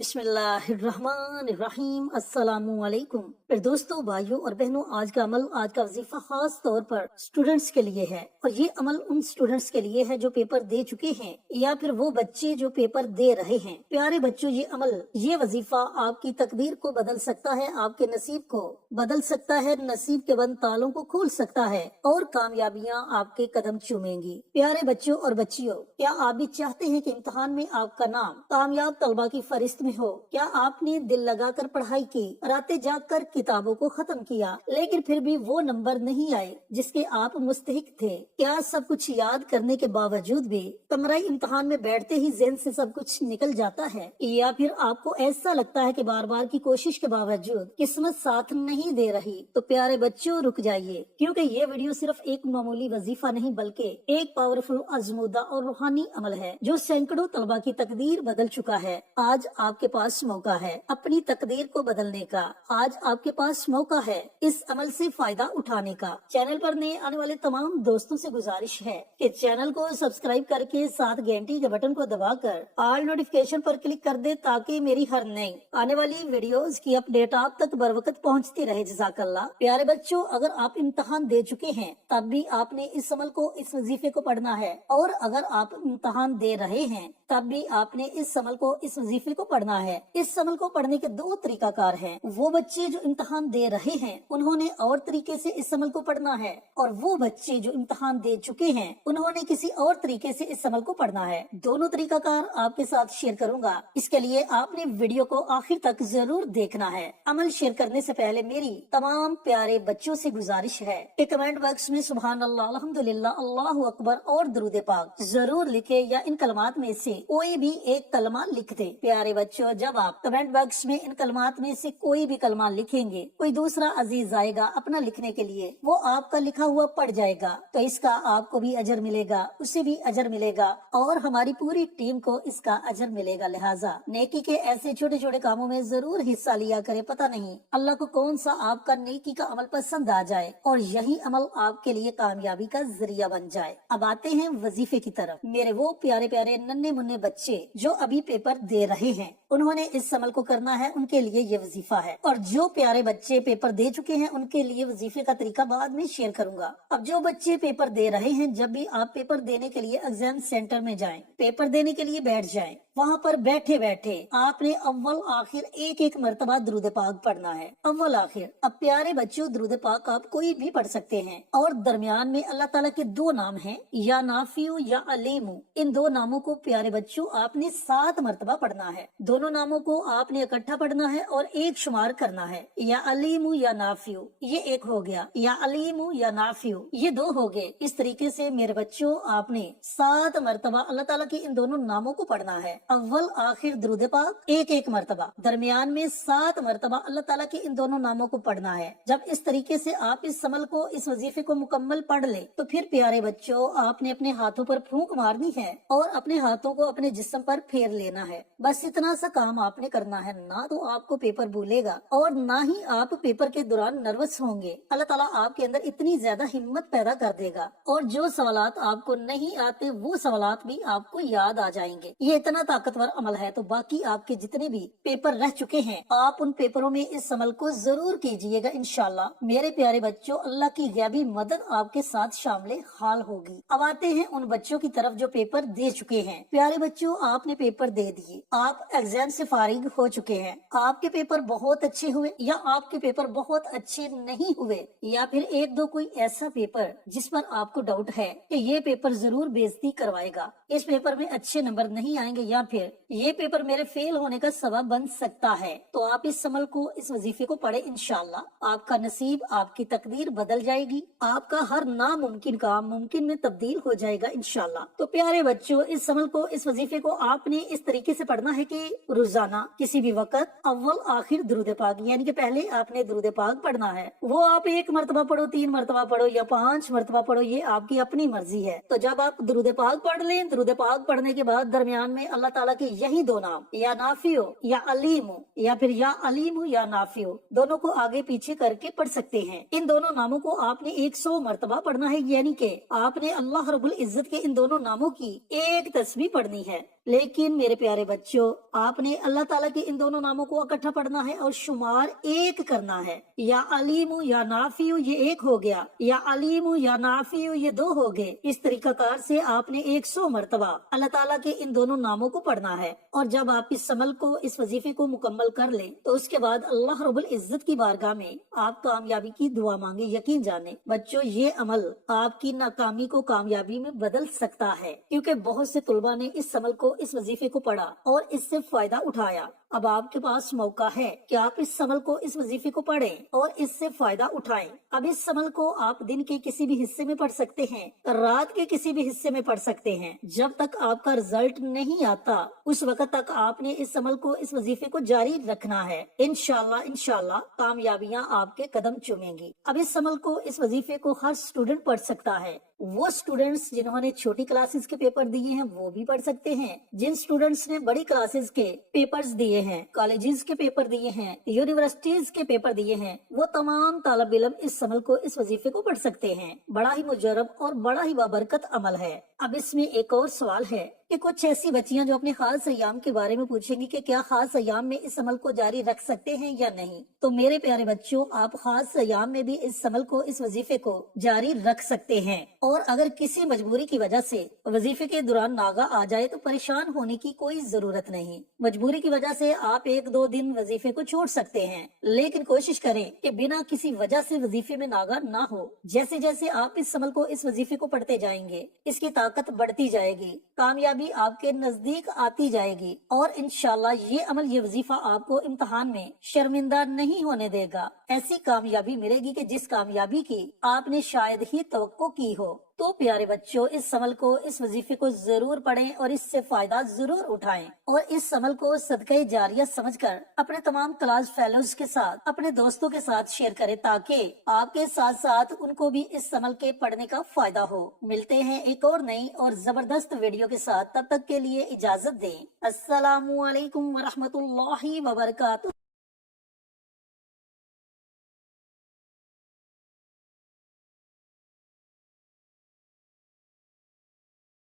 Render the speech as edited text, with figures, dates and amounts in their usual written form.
बिस्मिल्लाहिर्रहमानिर्रहीम। अस्सलामुअलैकुम। फिर दोस्तों, भाइयों और बहनों, आज का अमल, आज का वजीफा खास तौर पर स्टूडेंट्स के लिए है। और ये अमल उन स्टूडेंट्स के लिए है जो पेपर दे चुके हैं या फिर वो बच्चे जो पेपर दे रहे हैं। प्यारे बच्चों, ये अमल, ये वजीफा आपकी तकदीर को बदल सकता है, आपके नसीब को बदल सकता है, नसीब के बंद तालों को खोल सकता है और कामयाबियां आपके कदम चूमेंगी। प्यारे बच्चों और बच्चियों, क्या आप भी चाहते हैं कि इम्तिहान में आपका नाम कामयाब तलबा की फरिश्त में हो? क्या आपने दिल लगाकर पढ़ाई की, रातें जागकर किताबों को खत्म किया, लेकिन फिर भी वो नंबर नहीं आए जिसके आप मुस्तहिक थे? क्या सब कुछ याद करने के बावजूद भी कमरा इम्तिहान में बैठते ही ज़हन से सब कुछ निकल जाता है? या फिर आपको ऐसा लगता है कि बार बार की कोशिश के बावजूद किस्मत साथ नहीं दे रही? तो प्यारे बच्चों, रुक जाइए, क्योंकि ये वीडियो सिर्फ एक मामूली वजीफा नहीं बल्कि एक पावरफुल, आजमूदा और रूहानी अमल है जो सैकड़ों तलबा की तकदीर बदल चुका है। आज आपके पास मौका है अपनी तकदीर को बदलने का। आज आपके पास मौका है इस अमल से फायदा उठाने का। चैनल पर नए आने वाले तमाम दोस्तों से गुजारिश है कि चैनल को सब्सक्राइब करके साथ घंटी के बटन को दबाकर ऑल नोटिफिकेशन पर क्लिक कर दे, ताकि मेरी हर नई आने वाली वीडियोस की अपडेट आप तक बर वक्त पहुँचती रहे। जज़ाकल्लाह। प्यारे बच्चों, अगर आप इम्तिहान दे चुके हैं तब भी आपने इस अमल को, इस वजीफे को पढ़ना है, और अगर आप इम्तिहान दे रहे हैं तब भी आपने इस अमल को, इस वजीफे को पढ़ना है। इस अमल को पढ़ने के दो तरीकाकार हैं। वो बच्चे जो इम्तिहान दे रहे हैं उन्होंने और तरीके से इस अमल को पढ़ना है, और वो बच्चे जो इम्तिहान दे चुके हैं उन्होंने किसी और तरीके से इस अमल को पढ़ना है। दोनों तरीकाकार आपके साथ शेयर करूंगा। इसके लिए आपने वीडियो को आखिर तक जरूर देखना है। अमल शेयर करने से पहले मेरी तमाम प्यारे बच्चों से गुजारिश है कि कमेंट बॉक्स में सुभान अल्लाह, अल्हम्दुलिल्लाह, अल्लाहु अकबर और दुरूद पाक जरूर लिखे, या इन कलमात में से कोई भी एक कलमा लिख दे। प्यारे बच्चों, जब आप कमेंट बॉक्स में इन कलमात में से कोई भी कलमा लिखेंगे, कोई दूसरा अजीज आएगा अपना लिखने के लिए, वो आपका लिखा हुआ पढ़ जाएगा तो इसका आपको भी अजर मिलेगा, उसे भी अजर मिलेगा, और हमारी पूरी टीम को इसका अजर मिलेगा। लिहाजा नेकी के ऐसे छोटे छोटे कामों में जरूर हिस्सा लिया करे। पता नहीं अल्लाह को कौन सा आपका नेकी का अमल पसंद आ जाए और यही अमल आपके लिए कामयाबी का जरिया बन जाए। अब आते हैं वजीफे की तरफ। मेरे वो प्यारे प्यारे नन्हे मुन्ने बच्चे जो अभी पेपर दे रहे हैं, उन्होंने इस अमल को करना है, उनके लिए ये वजीफा है। और जो प्यारे बच्चे पेपर दे चुके हैं उनके लिए वजीफे का तरीका बाद में शेयर करूंगा। अब जो बच्चे पेपर दे रहे हैं, जब भी आप पेपर देने के लिए एग्जाम सेंटर में जाएं, पेपर देने के लिए बैठ जाएं, वहाँ पर बैठे बैठे आपने अव्वल आखिर एक एक मरतबा दुरूद पाक पढ़ना है, अव्वल आखिर। अब प्यारे बच्चों, दुरूद पाक आप कोई भी पढ़ सकते हैं, और दरमियान में अल्लाह ताला के दो नाम हैं, या नाफियु या अलीमु। इन दो नामों को प्यारे बच्चों आपने 7 मरतबा पढ़ना है। दोनों नामों को आपने इकट्ठा पढ़ना है और एक शुमार करना है। या अलीमु या नाफियु, ये एक हो गया, या अलीमु या नाफियु, ये दो हो गए। इस तरीके से मेरे बच्चों आपने 7 मरतबा अल्लाह ताला के इन दोनों नामों को पढ़ना है। अव्वल आखिर दुरूद पाक एक एक मरतबा, दरमियान में 7 मरतबा अल्लाह ताला के इन दोनों नामों को पढ़ना है। जब इस तरीके से आप इस अमल को, इस वजीफे को मुकम्मल पढ़ ले, तो फिर प्यारे बच्चों आपने अपने हाथों पर फूंक मारनी है और अपने हाथों को अपने जिस्म पर फेर लेना है। बस इतना सा काम आपने करना है। ना तो आपको पेपर भूलेगा और ना ही आप पेपर के दौरान नर्वस होंगे। अल्लाह ताला आपके अंदर इतनी ज्यादा हिम्मत पैदा कर देगा, और जो सवालात आपको नहीं आते वो सवालात भी आपको याद आ जाएंगे। ये इतना ताकतवर अमल है। तो बाकी आपके जितने भी पेपर रह चुके हैं, आप उन पेपरों में इस अमल को जरूर कीजिएगा इंशाल्लाह। मेरे प्यारे बच्चों, अल्लाह की गैबी मदद आपके साथ शामिल हाल होगी। अब आते हैं उन बच्चों की तरफ जो पेपर दे चुके हैं। प्यारे बच्चों, आपने पेपर दे दिए, आप एग्जाम से फारिग हो चुके हैं। आपके पेपर बहुत अच्छे हुए या आपके पेपर बहुत अच्छे नहीं हुए, या फिर एक दो कोई ऐसा पेपर जिस पर आपको डाउट है कि ये पेपर जरूर बेइज्जती करवाएगा, इस पेपर में अच्छे नंबर नहीं आएंगे, या फिर ये पेपर मेरे फेल होने का सबब बन सकता है, तो आप इस अमल को, इस वजीफे को पढ़े। इंशाल्लाह आपका नसीब, आपकी तकदीर बदल जाएगी। आपका हर नामुमकिन काम मुमकिन में तब्दील हो जाएगा इंशाल्लाह। तो प्यारे बच्चों, इस अमल को, इस वजीफे को आपने इस तरीके से पढ़ना है कि रोजाना किसी भी वक्त अव्वल आखिर दुरूद पाक, यानी कि पहले आपने दुरूद पाक पढ़ना है। वो आप 1 मरतबा पढ़ो, 3 मरतबा पढ़ो या 5 मरतबा पढ़ो, ये आपकी अपनी मर्जी है। तो जब आप दुरूद पाक पढ़ लें, दुरूद पाक पढ़ने के बाद दरमियान में अल्लाह ताला के यही दो नाम, या नाफियो या अलीमु, या फिर या अलीमु या नाफियो, दोनों को आगे पीछे करके पढ़ सकते हैं। इन दोनों नामों को आपने 100 मरतबा पढ़ना है, यानी कि आपने अल्लाह रब्बुल इज्जत के इन दोनों नामों की एक तस्बीह पढ़नी है। लेकिन मेरे प्यारे बच्चों, आपने अल्लाह ताला के इन दोनों नामों को इकट्ठा पढ़ना है और शुमार एक करना है। या अलीमु या नाफियु ये एक हो गया, या अलीमु या नाफियु ये दो हो गए। इस तरीकाकार से आपने 100 मरतबा अल्लाह ताला के इन दोनों नामों को पढ़ना है। और जब आप इस अमल को, इस वजीफे को मुकम्मल कर लें तो उसके बाद अल्लाह रब्बुल इज्जत की बारगाह में आप कामयाबी की दुआ मांगे। यकीन जाने बच्चों, ये अमल आपकी नाकामी को कामयाबी में बदल सकता है, क्योंकि बहुत से तुलबा ने इस अमल को, इस वजीफे को पढ़ा और इससे फायदा उठाया। अब आपके पास मौका है कि आप इस अमल को, इस वजीफे को पढ़ें और इससे फायदा उठाएं। अब इस अमल को आप दिन के किसी भी हिस्से में पढ़ सकते हैं, रात के किसी भी हिस्से में पढ़ सकते हैं। जब तक आपका रिजल्ट नहीं आता उस वक्त तक आपने इस अमल को, इस वजीफे को जारी रखना है। इंशाल्लाह इंशाल्लाह कामयाबियां आपके कदम चूमेंगी। अब इस अमल को, इस वजीफे को हर स्टूडेंट पढ़ सकता है। वो स्टूडेंट्स जिन्होंने छोटी क्लासेस के पेपर दिए हैं वो भी पढ़ सकते हैं। जिन स्टूडेंट्स ने बड़ी क्लासेस के पेपर्स दिए हैं, कॉलेजेस के पेपर दिए हैं, यूनिवर्सिटीज के पेपर दिए हैं, वो तमाम तालिब इल्म इस अमल को, इस वजीफे को पढ़ सकते हैं। बड़ा ही मुजर्रब और बड़ा ही बाबरकत अमल है। अब इसमें एक और सवाल है कि कुछ ऐसी बच्चियां जो अपने खास अय्याम के बारे में पूछेंगी कि क्या खास अय्याम में इस अमल को जारी रख सकते हैं या नहीं। तो मेरे प्यारे बच्चों, आप खास अय्याम में भी इस अमल को, इस वजीफे को जारी रख सकते हैं। और अगर किसी मजबूरी की वजह से वजीफे के दौरान नागा आ जाए तो परेशान होने की कोई जरूरत नहीं। मजबूरी की वजह से आप 1-2 दिन वजीफे को छोड़ सकते हैं, लेकिन कोशिश करें कि बिना किसी वजह से वजीफे में नागा ना हो। जैसे जैसे आप इस अमल को, इस वजीफे को पढ़ते जाएंगे, इसकी ताकत बढ़ती जाएगी, कामयाबी आपके नजदीक आती जाएगी और इंशाल्लाह ये अमल, ये वजीफा आपको इम्तिहान में शर्मिंदा नहीं होने देगा। ऐसी कामयाबी मिलेगी कि जिस कामयाबी की आपने शायद ही तवक्को की हो। तो प्यारे बच्चों, इस अमल को, इस वजीफे को जरूर पढ़ें और इससे फायदा जरूर उठाएं और इस अमल को सदका जारिया समझकर अपने तमाम क्लास फेलोज के साथ, अपने दोस्तों के साथ शेयर करें ताकि आपके साथ साथ उनको भी इस अमल के पढ़ने का फायदा हो। मिलते हैं एक और नई और जबरदस्त वीडियो के साथ, तब तक के लिए इजाजत दें। अस्सलामु अलैकुम व रहमतुल्लाहि व बरकातुहू।